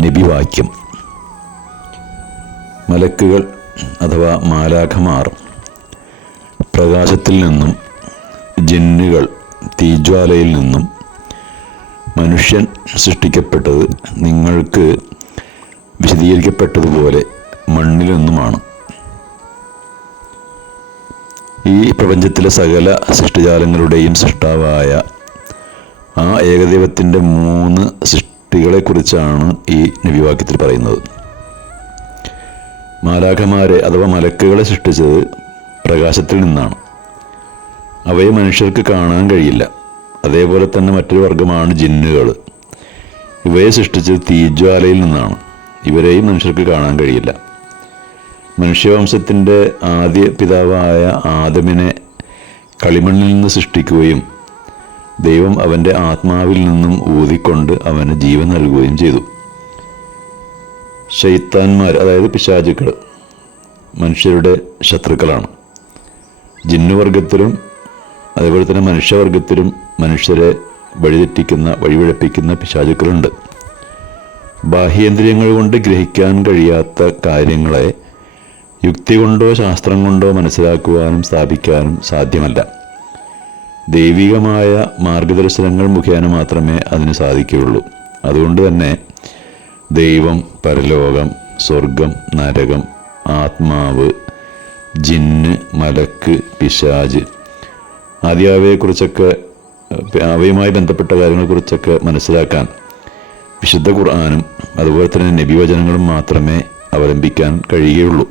നബിവാക്യം. മലക്കുകൾ അഥവാ മാലാഖമാർ പ്രകാശത്തിൽ നിന്നും, ജിന്നുകൾ തീജ്വാലയിൽ നിന്നും, മനുഷ്യൻ സൃഷ്ടിക്കപ്പെട്ടത് നിങ്ങൾക്ക് വിശദീകരിക്കപ്പെട്ടതുപോലെ മണ്ണിൽ നിന്നുമാണ്. ഈ പ്രപഞ്ചത്തിലെ സകല സൃഷ്ടിജാലങ്ങളുടെയും സൃഷ്ടാവായ ആ ഏകദൈവത്തിൻ്റെ 3 സൃഷ്ടികളെക്കുറിച്ചാണ് ഈ നബിവാക്യത്തിൽ പറയുന്നത്. മാലാഖമാരെ അഥവാ മലക്കുകളെ സൃഷ്ടിച്ചത് പ്രകാശത്തിൽ നിന്നാണ്. അവയെ മനുഷ്യർക്ക് കാണാൻ കഴിയില്ല. അതേപോലെ തന്നെ മറ്റൊരു വർഗമാണ് ജിന്നുകൾ. ഇവയെ സൃഷ്ടിച്ചത് തീജ്വാലയിൽ നിന്നാണ്. ഇവരെയും മനുഷ്യർക്ക് കാണാൻ കഴിയില്ല. മനുഷ്യവംശത്തിൻ്റെ ആദ്യ പിതാവായ ആദമിനെ കളിമണ്ണിൽ നിന്ന് സൃഷ്ടിക്കുകയും ദൈവം അവൻ്റെ ആത്മാവിൽ നിന്നും ഊതിക്കൊണ്ട് അവന് ജീവൻ നൽകുകയും ചെയ്തു. ശൈത്താന്മാർ, അതായത് പിശാചുക്കൾ, മനുഷ്യരുടെ ശത്രുക്കളാണ്. ജിന്നുവർഗത്തിലും അതേപോലെ തന്നെ മനുഷ്യവർഗത്തിലും മനുഷ്യരെ വഴിപിഴപ്പിക്കുന്ന പിശാചുക്കളുണ്ട്. ബാഹ്യേന്ദ്രിയങ്ങൾ കൊണ്ട് ഗ്രഹിക്കാൻ കഴിയാത്ത കാര്യങ്ങളെ യുക്തി കൊണ്ടോ ശാസ്ത്രം കൊണ്ടോ മനസ്സിലാക്കുവാനും സ്ഥാപിക്കാനും സാധ്യമല്ല. ദൈവികമായ മാർഗദർശനങ്ങൾ മുഖേന മാത്രമേ അതിന് സാധിക്കുകയുള്ളൂ. അതുകൊണ്ട് തന്നെ ദൈവം, പരലോകം, സ്വർഗം, നരകം, ആത്മാവ്, ജിന്ന്, മലക്ക്, പിശാച് അവയുമായി ബന്ധപ്പെട്ട കാര്യങ്ങളെക്കുറിച്ചൊക്കെ മനസ്സിലാക്കാൻ വിശുദ്ധ ഖുർആനും അതുപോലെ തന്നെ നബിവചനങ്ങളും മാത്രമേ അവലംബിക്കാൻ കഴിയുകയുള്ളൂ.